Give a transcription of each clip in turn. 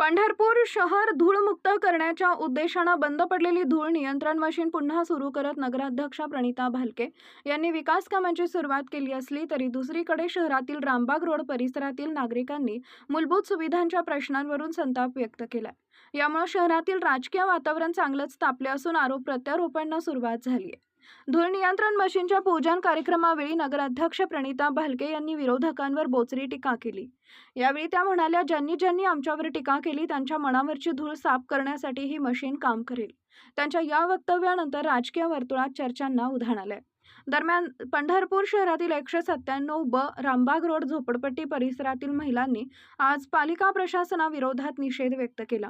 पंढरपूर शहर धूळमुक्त करण्याच्या उद्देशानं बंद पडलेली धूळ नियंत्रण मशीन पुन्हा सुरू करत नगराध्यक्ष प्रणिता भालके यांनी विकास कामांची सुरुवात केली असली तरी दुसरीकडे शहरातील रामबाग रोड परिसरातील नागरिकांनी मूलभूत सुविधांच्या प्रश्नांवरून संताप व्यक्त केलाय। यामुळे शहरातील राजकीय वातावरण चांगलंच तापले असून आरोप प्रत्यारोपांना सुरुवात झाली आहे। धूळ नियंत्रण मशीनच्या पूजन कार्यक्रमावेळी नगराध्यक्ष प्रणिता भालके यांनी विरोधकांवर बोचरी टीका केली। यावेळी त्या म्हणाल्या, ज्यांनी आमच्यावर टीका केली त्यांच्या मनावरची धूळ साफ करण्यासाठी ही मशीन काम करेल। त्यांच्या या वक्तव्यानंतर राजकीय वर्तुळात चर्चांना उधाण आलंय। दरम्यान पंढरपूर शहरातील 197 ब रामबाग रोड झोपडपट्टी परिसरातील महिलांनी आज पालिका प्रशासनाविरोधात निषेध व्यक्त केला।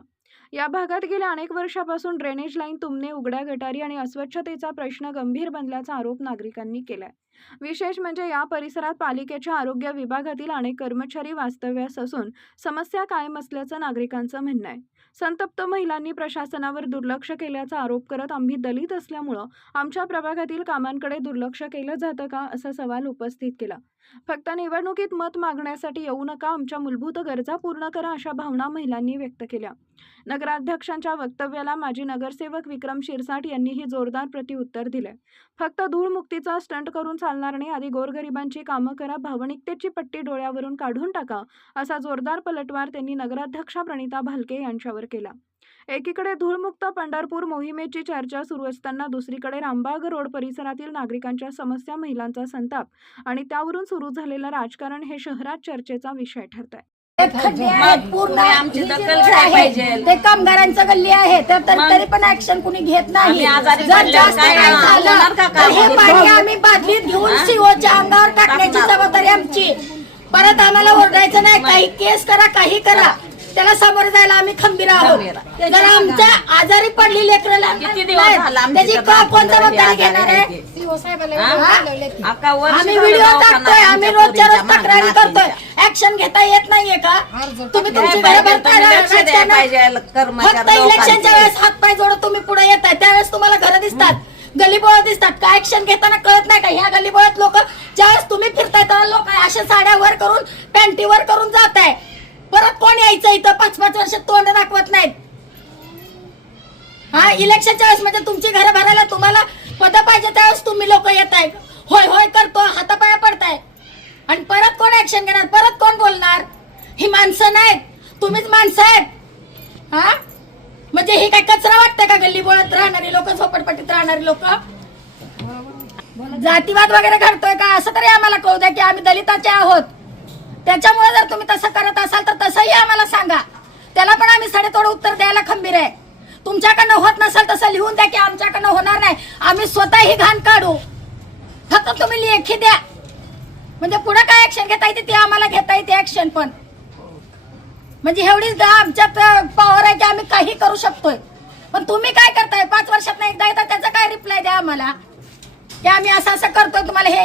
या भागात गेल्या अनेक वर्षापासून ड्रेनेज लाईन तुंबणे, उघड्या गटारी आणि अस्वच्छतेचा प्रश्न गंभीर बनल्याचा आरोप नागरिकांनी केलाय। विशेष म्हणजे या परिसरात पालिकेच्या आरोग्य विभागातील अनेक कर्मचारी वास्तव्यास असून समस्या कायम असल्याचं नागरिकांचं म्हणणं आहे। संतप्त महिलांनी प्रशासनावर दुर्लक्ष केल्याचा आरोप करत आम्ही दलित असल्यामुळं आमच्या प्रभागातील कामांकडे दुर्लक्ष केलं जातं का असा सवाल उपस्थित केला। फक्त निवडणुकीत मत मागण्यासाठी येऊ नका, आमच्या मूलभूत गरजा पूर्ण करा अशा भावना महिलांनी व्यक्त केल्या। नगराध्यक्षांच्या वक्तव्याला माजी नगरसेवक विक्रम शिरसाट यांनीही जोरदार प्रत्युत्तर दिले। फक्त धूळमुक्तीचा स्टंट करून चालणार नाही, आधी गोरगरिबांची कामं करा, भावनिकतेची पट्टी डोळ्यावरून काढून टाका असा जोरदार पलटवार त्यांनी नगराध्यक्षा प्रणिता भालके यांच्यावर केला। एकीकडे धूळमुक्त पंढरपूर मोहिमेची चर्चा सुरू असताना दुसरीकडे रामबाग रोड परिसरातील नागरिकांच्या समस्या, महिलांचा संताप आणि त्यावरून सुरू झालेलं राजकारण हे शहरात चर्चेचा विषय ठरत आहे। पूर्ण आमची दखल घ्यायला पाहिजे। ते कामगारांचं गल्ली आहे तरी पण ऍक्शन कुणी घेत नाही। जर जास्त काय झालं तर हे पाणी आम्ही बादलीत घेऊन सीओच्या अंगावर टाकण्याची जबाबदारी आमची। परत आम्हाला ओरडायचं नाही, काही केस करा, काही करा, त्याला सामोरं जायला आम्ही खंबीर आहोत। जर आमच्या आजारी पडली लेकराला त्याची कोण जबाबदारी घेणार आहे? आम्ही व्हिडिओ टाकतोय, आम्ही रोजच्या रोज तक्रारी करतोय, ऍक्शन घेता येत नाहीये का? तुम्ही तुमची फक्त इलेक्शनच्या वेळेस हातपाय जोडत तुम्ही पुढे येताय, त्यावेळेस तुम्हाला घरं दिसतात, गलीबोळ दिसतात, काय ऍक्शन घेताना कळत नाही का? ह्या गलीबोळात लोक ज्यावेळेस तुम्ही फिरताय तेव्हा लोक अशा साड्या वर करून पॅन्टी वर करून जात आहे। परत कोण यायचं इथं 5-5 वर्ष तोंड दाखवत नाहीत। हा, इलेक्शनच्या वेळेस म्हणजे तुमची घरं भरायला तुम्हाला पद पाहिजे त्यावेळेस तुम्ही लोक येत आहे, होय होय करतो, हातापाया पडताय आणि परत कोण ऍक्शन घेणार? परत कोण बोलणार? ही माणसं नाहीत, तुम्हीच माणसं आहेत। हा, म्हणजे ही काय कचरा वाटतंय का? गल्ली बोळात राहणारी लोक, झोपडपट्टीत राहणारी लोक जातीवाद वगैरे घडतोय का असं तरी आम्हाला कळू द्या की आम्ही दलिताचे आहोत। त्याच्यामुळे जर तुम्ही तसं करत असाल तर तसंही आम्हाला सांगा, त्याला पण आम्ही सडेतोड उत्तर द्यायला खंबीर आहे। तुमच्याकडनं होत नसेल तसं लिहून द्या की आमच्याकडनं होणार नाही, आम्ही स्वतः ही घाण काढू, फक्त तुम्ही लेखी द्या, म्हणजे पुढे काय ऍक्शन घेता येते ते आम्हाला घेता येते ऍक्शन। पण म्हणजे एवढीच आमच्यात पॉवर आहे की आम्ही काही करू शकतोय। पण तुम्ही काय करताय? 5 वर्षात एकदा येतात, त्याचा काय रिप्लाय द्या आम्हाला की आम्ही असं करतोय तुम्हाला हे